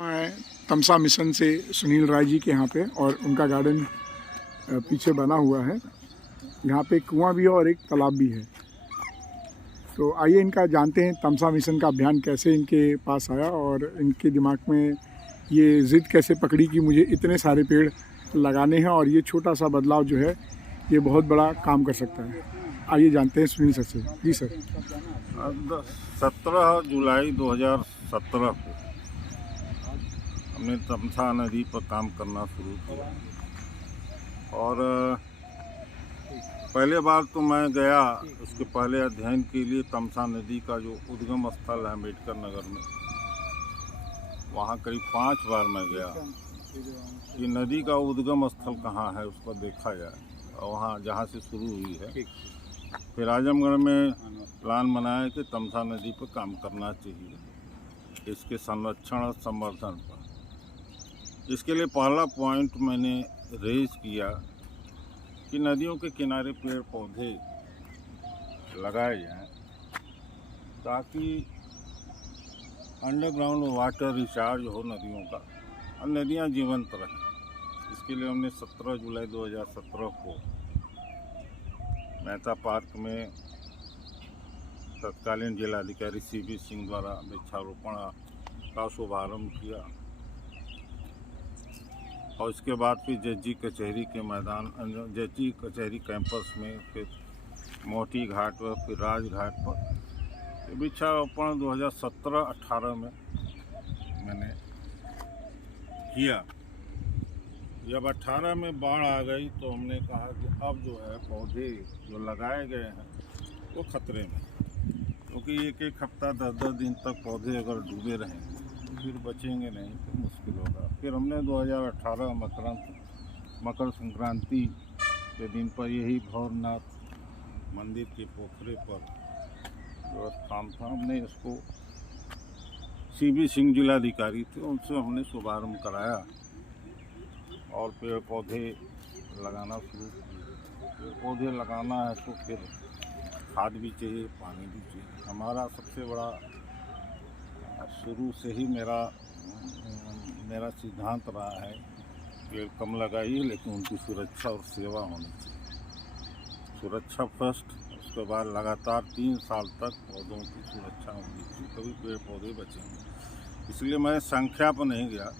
मैं तमसा मिशन से सुनील राय जी के यहाँ पे, और उनका गार्डन पीछे बना हुआ है। यहाँ पे कुआं भी है और एक तालाब भी है। तो आइए इनका जानते हैं तमसा मिशन का अभियान कैसे इनके पास आया और इनके दिमाग में ये ज़िद कैसे पकड़ी कि मुझे इतने सारे पेड़ लगाने हैं और ये छोटा सा बदलाव जो है ये बहुत बड़ा काम कर सकता है। आइए जानते हैं सुनील सर से। जी सर। 17 जुलाई 2017 को हमने तमसा नदी पर काम करना शुरू किया और पहले बार तो मैं गया उसके पहले अध्ययन के लिए तमसा नदी का जो उद्गम स्थल है अम्बेडकर नगर में, वहाँ करीब 5 बार मैं गया कि नदी का उद्गम स्थल कहाँ है उसको देखा जाए और वहाँ जहाँ से शुरू हुई है। फिर आजमगढ़ में प्लान बनाया कि तमसा नदी पर काम करना चाहिए इसके संरक्षण और संवर्धन पर। इसके लिए पहला पॉइंट मैंने रेज किया कि नदियों के किनारे पेड़ पौधे लगाए जाएं ताकि अंडरग्राउंड वाटर रिचार्ज हो नदियों का और नदियां जीवंत रहें। इसके लिए हमने 17 जुलाई 2017 को मेहता पार्क में तत्कालीन जिलाधिकारी CB सिंह द्वारा वृक्षारोपण का शुभारम्भ किया और इसके बाद फिर जज्जी कचहरी के मैदान, जज्जी कचहरी कैंपस में, फिर मोती घाट पर, फिर राजघाट पर वृक्षारोपण 2017-18 में मैंने किया। जब 18 में बाढ़ आ गई तो हमने कहा कि अब जो है पौधे जो लगाए गए हैं वो खतरे में, क्योंकि एक हफ्ता 10-10 दिन तक पौधे अगर डूबे रहेंगे फिर बचेंगे नहीं तो मुश्किल होगा। फिर हमने 2018 मकर संक्रांति के दिन पर यही भौरनाथ मंदिर के पोखरे पर जो स्थान था, हमने इसको CB सिंह जिलाधिकारी थे उनसे हमने शुभारम्भ कराया और पेड़ पौधे लगाना शुरू किए। पेड़ पौधे लगाना है तो फिर खाद भी चाहिए, पानी भी चाहिए। हमारा सबसे बड़ा शुरू से ही मेरा सिद्धांत रहा है पेड़ कम लगाइए लेकिन उनकी सुरक्षा और सेवा होनी चाहिए। सुरक्षा फर्स्ट, उसके बाद लगातार 3 साल तक पौधों की सुरक्षा होनी चाहिए, तभी पेड़ पौधे बचेंगे। इसलिए मैं संख्या पर नहीं गया।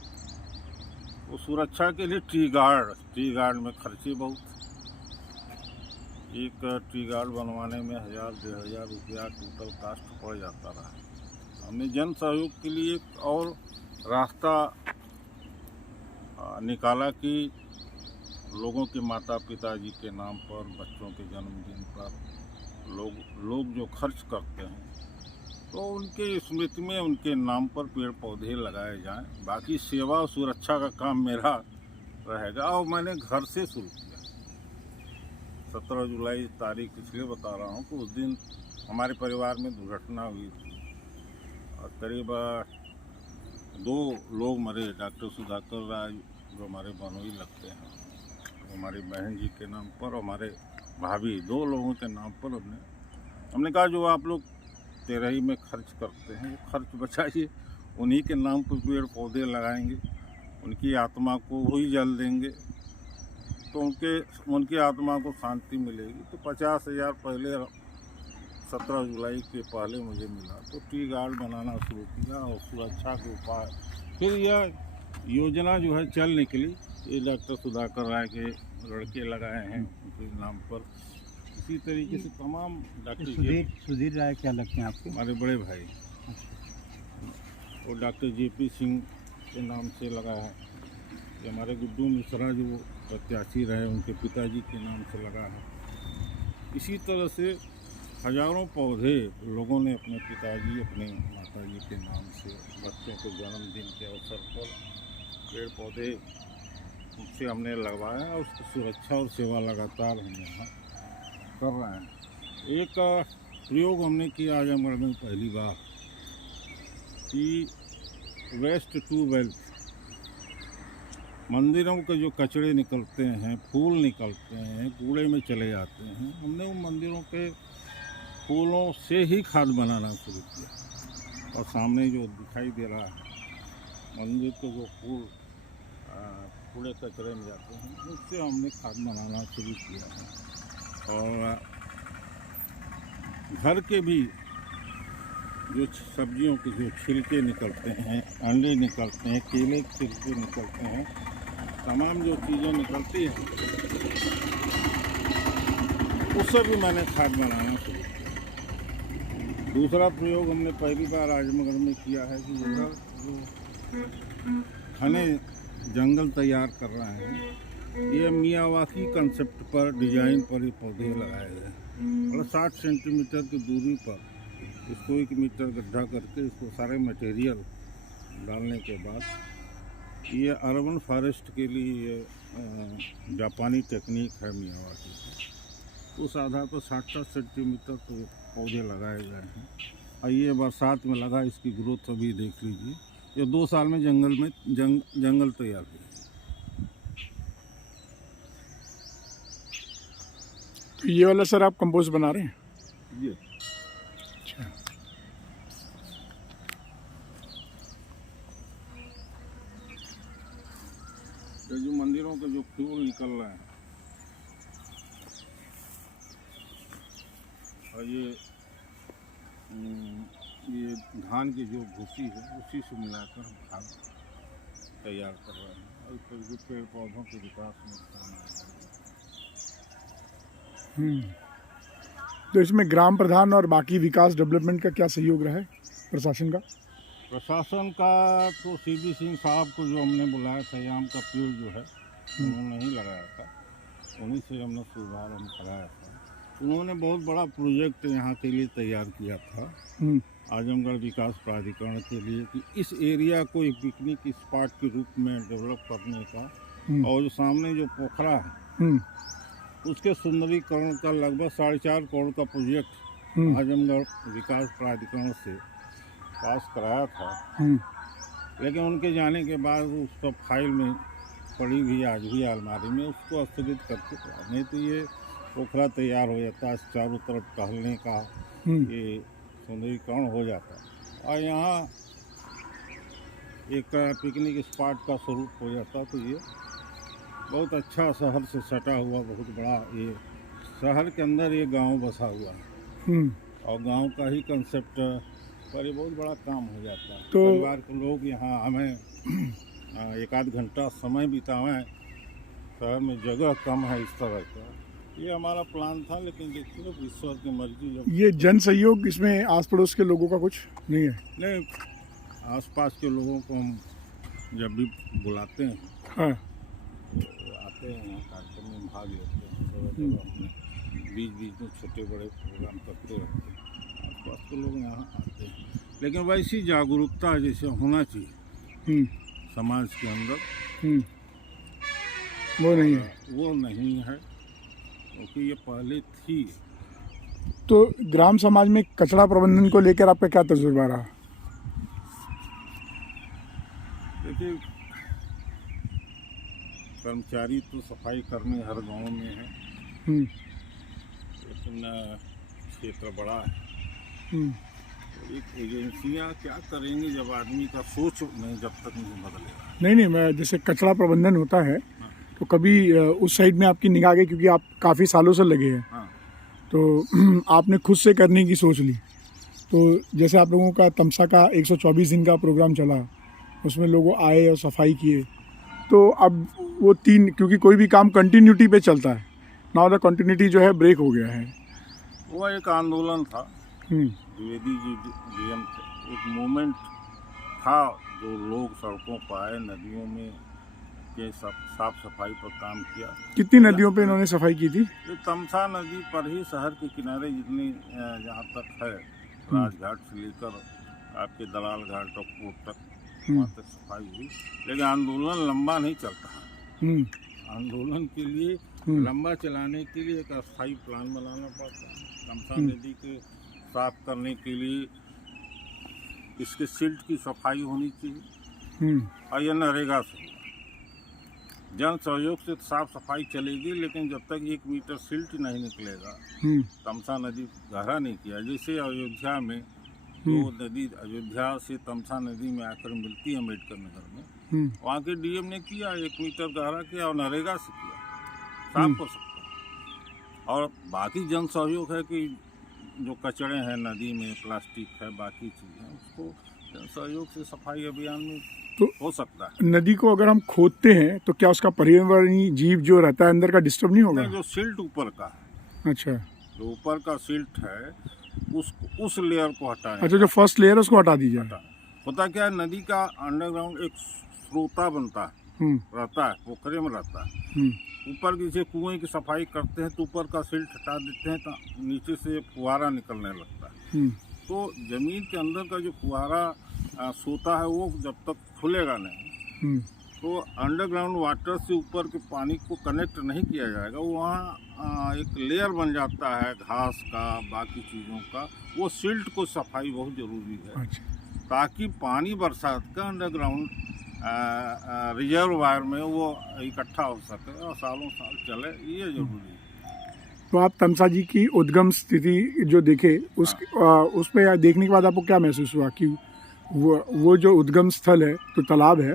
वो सुरक्षा के लिए ट्री गार्ड में खर्चे बहुत। एक ट्री गार्ड बनवाने में 1000-1500 रुपया टोटल कास्ट पड़ जाता रहा। हमने जन सहयोग के लिए एक और रास्ता निकाला कि लोगों के माता पिताजी के नाम पर, बच्चों के जन्मदिन पर लोग जो खर्च करते हैं तो उनके स्मृति में उनके नाम पर पेड़ पौधे लगाए जाएं। बाकी सेवा और सुरक्षा का काम मेरा रहेगा। और मैंने घर से शुरू किया। 17 जुलाई तारीख इसलिए बता रहा हूँ कि उस दिन हमारे परिवार में दुर्घटना हुई थी और करीब 2 लोग मरे। डॉक्टर सुधाकर राय जो हमारे बनोई लगते हैं, हमारी बहन जी के नाम पर, हमारे भाभी, 2 लोगों के नाम पर हमने कहा जो आप लोग तेरही में खर्च करते हैं वो खर्च बचाइए, उन्हीं के नाम पर पेड़ पौधे लगाएंगे, उनकी आत्मा को वही जल देंगे तो उनकी आत्मा को शांति मिलेगी। तो 50,000 पहले 17 जुलाई के पहले मुझे मिला तो ट्री गार्ड बनाना शुरू किया और सुरक्षा के उपाय। फिर यह योजना जो है चल निकली। ये डॉक्टर सुधाकर राय के लड़के लगाए हैं उनके नाम पर। इसी तरीके से तमाम डॉक्टर सुधीर राय क्या लगते हैं आपको? हमारे बड़े भाई। और डॉक्टर JP सिंह के नाम से लगा है। ये हमारे गुड्डू मिश्रा जो प्रत्याशी रहे उनके पिताजी के नाम से लगा है। इसी तरह से हजारों पौधे लोगों ने अपने पिताजी, अपने माताजी के नाम से, बच्चों के जन्मदिन के अवसर पर पेड़ पौधे उनसे हमने लगवाया और उसकी सुरक्षा और सेवा लगातार हम यहाँ कर रहे हैं। एक प्रयोग हमने किया आजमगढ़ में पहली बार कि वेस्ट टू वेल्थ, मंदिरों के जो कचरे निकलते हैं, फूल निकलते हैं, कूड़े में चले जाते हैं, हमने उन मंदिरों के फूलों से ही खाद बनाना शुरू किया। और सामने जो दिखाई दे रहा है मंदिर के जो कूड़े कचरे में जाते हैं उससे हमने खाद बनाना शुरू किया है। और घर के भी जो सब्जियों के जो छिलके निकलते हैं, अंडे निकलते हैं, केले के छिलके निकलते हैं, तमाम जो चीज़ें निकलती हैं उससे भी मैंने खाद बनाना शुरू किया। दूसरा प्रयोग हमने पहली बार आजमगढ़ में किया है कि इधर जो घने जंगल तैयार कर रहे हैं, ये मियावाकी कंसेप्ट पर डिजाइन पर ये पौधे लगाए गए हैं। और 60 सेंटीमीटर की दूरी पर इसको 1 मीटर गड्ढा करके इसको सारे मटेरियल डालने के बाद ये अर्बन फॉरेस्ट के लिए ये जापानी टेक्निक है मियावाकी की। उस आधार पर 60 सेंटीमीटर तो पौधे लगाए गए हैं। और ये बरसात में लगा, इसकी ग्रोथ अभी देख लीजिए, ये 2 साल में जंगल तैयार हुआ। तो ये वाला सर आप कंपोस्ट बना रहे हैं? ये अच्छा। ये जो मंदिरों के जो फ्यूल निकल रहे हैं और ये धान की जो भूसी है उसी से मिलाकर हम खाद तैयार कर रहे हैं और फिर जो पेड़ पौधों के विकास में काम आ रहा है। तो इसमें ग्राम प्रधान और बाकी विकास डेवलपमेंट का क्या सहयोग रहा है प्रशासन का? प्रशासन का तो सीबी सिंह साहब को जो हमने बुलाया था, आम का पेड़ जो है उन्होंने ही लगाया था, उन्हीं से हमने शुभारम्भ कराया था। उन्होंने बहुत बड़ा प्रोजेक्ट यहाँ के लिए तैयार किया था आजमगढ़ विकास प्राधिकरण के लिए कि इस एरिया को एक पिकनिक स्पॉट के रूप में डेवलप करने का। और जो सामने जो पोखरा है उसके सुंदरीकरण का लगभग 4.5 करोड़ का प्रोजेक्ट आजमगढ़ विकास प्राधिकरण से पास कराया था। लेकिन उनके जाने के बाद उसका फाइल में पड़ी हुई आज भी अलमारी में, उसको स्थगित करके, नहीं तो ये पोखरा तैयार हो जाता, चारों तरफ टहलने का ये सुंदरीकरण हो जाता और यहाँ एक पिकनिक स्पॉट का स्वरूप हो जाता। तो ये बहुत अच्छा शहर से सटा हुआ बहुत बड़ा ये शहर के अंदर ये गांव बसा हुआ है और गांव का ही कंसेप्ट पर ये बहुत बड़ा काम हो जाता है। तो परिवार के लोग यहाँ हमें 1 आध घंटा समय बितावें, शहर में जगह कम है, इस तरह का ये हमारा प्लान था। लेकिन देखिए ईश्वर की मर्जी। जब ये जन सहयोग इसमें आस पड़ोस के लोगों का कुछ नहीं है? नहीं, आसपास के लोगों को हम जब भी बुलाते हैं हाँ, तो आते हैं, यहाँ कार्यक्रम में भाग लेते हैं। बीच बीच में छोटे बड़े प्रोग्राम करते रहते हैं, आसपास के लोग यहाँ आते हैं। लेकिन वैसी जागरूकता जैसे होना चाहिए समाज के अंदर, वो नहीं है। वो नहीं है, क्योंकि ये पहले थी। तो ग्राम समाज में कचरा प्रबंधन को लेकर आपका क्या तजुर्बा रहा? देखिए, कर्मचारी तो सफाई करने हर गांव में है, लेकिन क्षेत्र बड़ा है। तो एक एजेंसियां क्या करेंगी जब आदमी का सोच नहीं, जब तक नहीं बदलेगा। नहीं, मैं जैसे कचरा प्रबंधन होता है तो कभी उस साइड में आपकी निगाह गई, क्योंकि आप काफ़ी सालों से लगे हैं। हाँ। तो आपने खुद से करने की सोच ली। तो जैसे आप लोगों का तमसा का 124 दिन का प्रोग्राम चला, उसमें लोग आए और सफाई किए, तो अब वो 3, क्योंकि कोई भी काम कंटिन्यूटी पे चलता है, नाउ द कंटिन्यूटी जो है ब्रेक हो गया है। वो एक आंदोलन था, द्विवेदी जी डीएम थे, एक मूवमेंट था जो लोग सड़कों पर आए, नदियों में के साफ सफाई पर काम किया। कितनी नदियों पे इन्होंने सफाई की थी? ये तमसा नदी पर ही शहर के किनारे जितनी जहाँ तक है, राजघाट से लेकर आपके दलाल घाट और कोट तक, वहाँ तक सफाई हुई। लेकिन आंदोलन लंबा नहीं चलता है। आंदोलन के लिए लंबा चलाने के लिए एक अस्थायी प्लान बनाना पड़ता है। तमसा नदी के साफ करने के लिए इसके सिल्ट की सफाई होनी चाहिए और यह नरेगा से जन सहयोग से साफ सफाई चलेगी। लेकिन जब तक 1 मीटर सिल्ट नहीं निकलेगा, तमसा नदी गहरा नहीं किया। जैसे अयोध्या में जो नदी अयोध्या से तमसा नदी में आकर मिलती है अम्बेडकर नगर में, वहाँ के डीएम ने किया 1 मीटर गहरा किया और नरेगा से किया, साफ कर सकता है। और बाकी जन सहयोग है कि जो कचरे हैं नदी में, प्लास्टिक है, बाकी चीज़ें, उसको जन सहयोग से सफाई अभियान में तो हो सकता है। नदी को अगर हम खोदते हैं तो क्या उसका पर्यावरणीय जीव जो रहता है अंदर का डिस्टर्ब नहीं होगा? जो सिल्ट ऊपर का है, अच्छा, जो ऊपर का सिल्ट है उस लेयर को हटाएं। अच्छा, जो फर्स्ट लेयर है उसको हटा दीजिए। होता क्या है, नदी का अंडरग्राउंड एक स्रोता बनता है, रहता है, पोखरे में रहता है। ऊपर किसी कुएं की सफाई करते हैं तो ऊपर का सिल्ट हटा देते हैं तो नीचे से फुहारा निकलने लगता है। तो जमीन के अंदर का जो फुहारा सोता है वो जब तक खुलेगा नहीं, तो अंडरग्राउंड वाटर से ऊपर के पानी को कनेक्ट नहीं किया जाएगा। वहाँ एक लेयर बन जाता है घास का, बाकी चीज़ों का, वो सिल्ट को सफाई बहुत ज़रूरी है। अच्छा, ताकि पानी बरसात का अंडरग्राउंड रिजर्वायर में वो इकट्ठा हो सके और सालों साल चले, ये जरूरी है। तो आप तमसा जी की उद्गम स्थिति जो देखे उस पे देखने के बाद आपको क्या महसूस हुआ कि वो जो उद्गम स्थल है, तो तालाब है,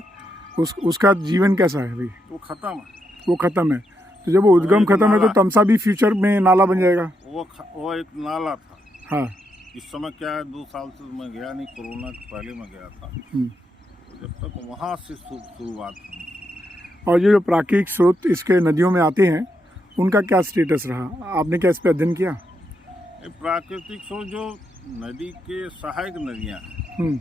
उसका जीवन कैसा है भाई? वो खत्म है। तो जब वो उद्गम खत्म है तो तमसा भी फ्यूचर में नाला बन जाएगा? वो एक नाला था। हाँ, इस समय क्या है, 2 साल से मैं गया नहीं, कोरोना के पहले मैं गया था, तो जब तक वहाँ से शुरुआत हुई। और जो प्राकृतिक स्रोत इसके नदियों में आते हैं उनका क्या स्टेटस रहा? आपने क्या इस पर अध्ययन किया? प्राकृतिक स्रोत जो नदी के सहायक नदियाँ हैं,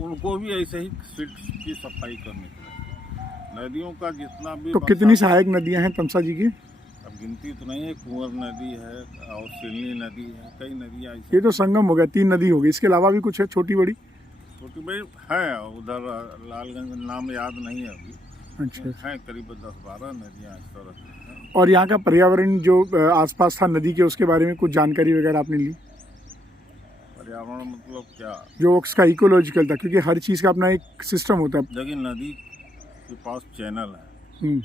उनको भी ऐसे ही सिल्ट की सफाई करने के लिए नदियों का जितना भी। तो कितनी सहायक नदियाँ हैं तमसा जी की? अब गिनती तो नहीं है, कुंवर नदी है और सिलनी नदी है, कई नदियाँ ऐसी। ये तो संगम हो गया, 3 नदी हो गई, इसके अलावा भी कुछ है छोटी बड़ी? छोटी बड़ी है, उधर लालगंज, नाम याद नहीं है अभी। अच्छा, है करीब 10-12 नदियाँ इस तरह की हैं। और यहाँ का पर्यावरण जो आसपास था नदी के, उसके बारे में कुछ जानकारी वगैरह आपने ली? पर्यावरण मतलब क्या? जो उसका इकोलॉजिकल था, क्योंकि हर चीज़ का अपना एक सिस्टम होता है। देखिए, नदी के पास चैनल है,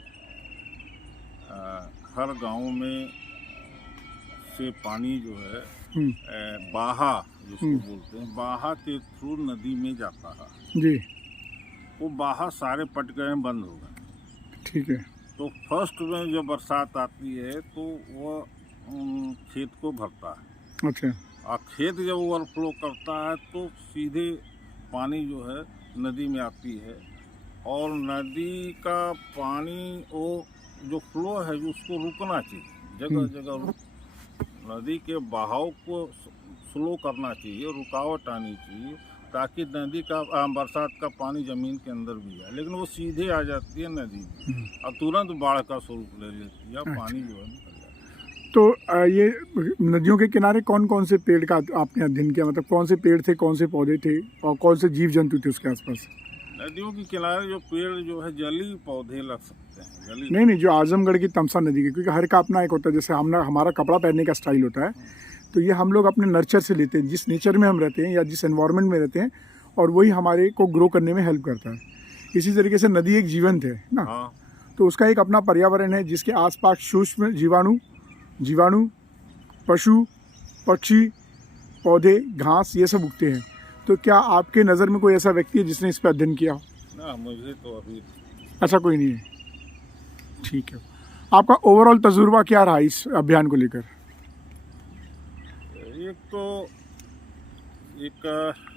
हर गांव में से पानी जो है बाहा जिसको बोलते हैं, बाहा के थ्रू नदी में जाता है जी। वो बाहा सारे पट गए, बंद हो गए। ठीक है। तो फर्स्ट में जब बरसात आती है तो वो खेत को भरता है। अच्छा, और खेत जब ओवरफ्लो करता है तो सीधे पानी जो है नदी में आती है, और नदी का पानी वो जो फ्लो है उसको रुकना चाहिए, जगह जगह नदी के बहाव को स्लो करना चाहिए, रुकावट आनी चाहिए, ताकि नदी का बरसात का पानी ज़मीन के अंदर भी जाए। लेकिन वो सीधे आ जाती है नदी में और तुरंत बाढ़ का स्वरूप ले लेती है, पानी जो है निकल जाता है। तो ये नदियों के किनारे कौन कौन से पेड़ का आपने अध्ययन किया? मतलब कौन से पेड़ थे, कौन से पौधे थे और कौन से जीव जंतु थे उसके आसपास? नदियों के किनारे जो पेड़ जो है जलीय पौधे लग सकते हैं। जलीय नहीं, जो आजमगढ़ की तमसा नदी के, क्योंकि हर का अपना एक होता है, जैसे हमारा कपड़ा पहनने का स्टाइल होता है, तो ये हम लोग अपने नर्चर से लेते हैं, जिस नेचर में हम रहते हैं या जिस एनवायरनमेंट में रहते हैं, और वही हमारे को ग्रो करने में हेल्प करता है। इसी तरीके से नदी एक जीवंत है ना। हाँ। तो उसका एक अपना पर्यावरण है जिसके आसपास सूक्ष्म जीवाणु, पशु, पक्षी, पौधे, घास, ये सब उगते हैं। तो क्या आपके नज़र में कोई ऐसा व्यक्ति है जिसने इस पर अध्ययन किया? ना, मुझे तो अभी ऐसा कोई नहीं है। ठीक है। आपका ओवरऑल तजुर्बा क्या रहा इस अभियान को लेकर? एक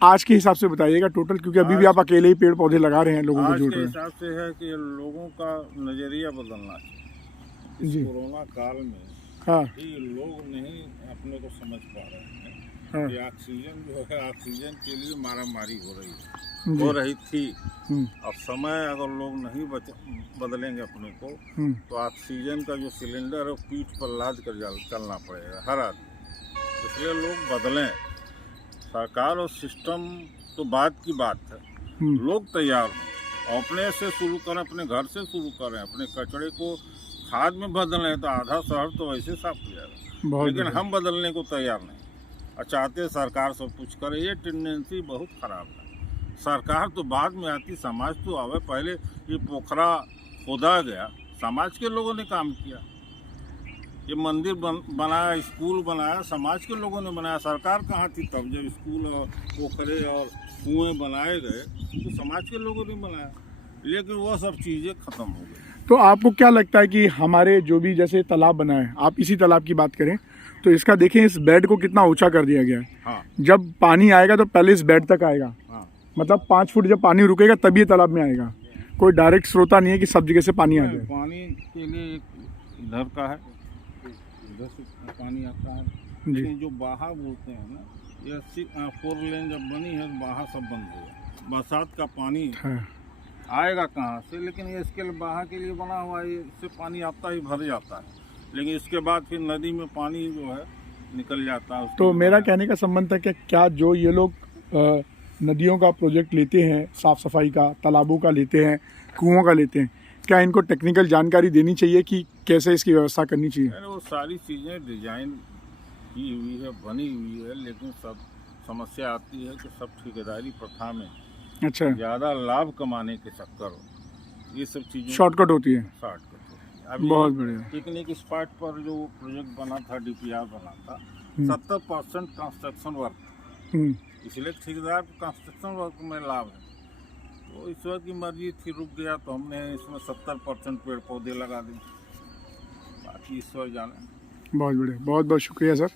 आज के हिसाब से बताइएगा टोटल, क्योंकि अभी भी आप अकेले ही पेड़ पौधे लगा रहे हैं, लोगों को जोड़ रहे हैं। आज के हिसाब से है कि लोगों का नज़रिया बदलना चाहिए। इस कोरोना काल में ही लोग नहीं अपने को समझ पा रहे हैं कि ऑक्सीजन जो है, ऑक्सीजन के लिए मारामारी हो रही थी। अब समय अगर लोग नहीं बदलेंगे अपने को, तो ऑक्सीजन का जो सिलेंडर है पीठ पर लाद कर चलना पड़ेगा हर आदमी। इसलिए लोग बदलें। सरकार और सिस्टम तो बाद की बात है, लोग तैयार हों, अपने से शुरू करें, अपने घर से शुरू करें, अपने कचरे को खाद में बदलें तो आधा शहर तो वैसे साफ हो जाएगा। लेकिन हम बदलने को तैयार नहीं और चाहते सरकार सब कुछ करे। ये टेंडेंसी बहुत ख़राब है। सरकार तो बाद में आती, समाज तो आवे पहले। ये पोखरा खोदा गया, समाज के लोगों ने काम किया। ये मंदिर बनाया, स्कूल बनाया, समाज के लोगों ने बनाया। सरकार कहाँ थी तब जब स्कूल और पोखरे और कुएं बनाए गए? तो समाज के लोगों ने बनाया, लेकिन वो सब चीज़ें ख़त्म हो गई। तो आपको क्या लगता है कि हमारे जो भी जैसे तालाब बना है, आप इसी तालाब की बात करें तो इसका देखें, इस बेड को कितना ऊंचा कर दिया गया है। हाँ जब पानी आएगा तो पहले इस बेड तक आएगा, हाँ। मतलब 5 फुट जब पानी रुकेगा तभी ये तालाब में आएगा। कोई डायरेक्ट स्रोता नहीं है कि सब जगह से पानी आ जाए। पानी के लिए एक इधर का है, इधर से पानी आता है, जी। लेकिन जो बाहा बोलते हैं ना, ये 4 लेन जब बनी है तो बाहा सब बंद हो गया। बरसात का पानी हाँ। आएगा कहाँ से? लेकिन ये इसके लिए बाहा के लिए बना हुआ है, इससे पानी आता ही भर जाता है, लेकिन इसके बाद फिर नदी में पानी जो है निकल जाता है। तो मेरा कहने का संबंध था कि क्या जो ये लोग नदियों का प्रोजेक्ट लेते हैं, साफ़ सफाई का, तालाबों का लेते हैं, कुओं का लेते हैं, क्या इनको टेक्निकल जानकारी देनी चाहिए कि कैसे इसकी व्यवस्था करनी चाहिए? अरे वो सारी चीज़ें डिजाइन की हुई है, बनी हुई है, लेकिन सब समस्या आती है कि सब ठेकेदारी प्रथा में अच्छा, ज़्यादा लाभ कमाने के चक्कर हो ये सब चीज़ें शॉर्टकट होती है। शॉर्टकट होती है। अभी बहुत बढ़िया। पिकनिक स्पॉट पर जो प्रोजेक्ट बना था, DPR बना था, 70% कंस्ट्रक्शन वर्क, इसलिए ठेकेदार को कंस्ट्रक्शन वर्क में लाभ है। तो ईश्वर की मर्जी थी, रुक गया तो हमने इसमें 70% पेड़ पौधे लगा दिए, बाकी ईश्वर जाने। बहुत बढ़िया, बहुत बहुत शुक्रिया सर।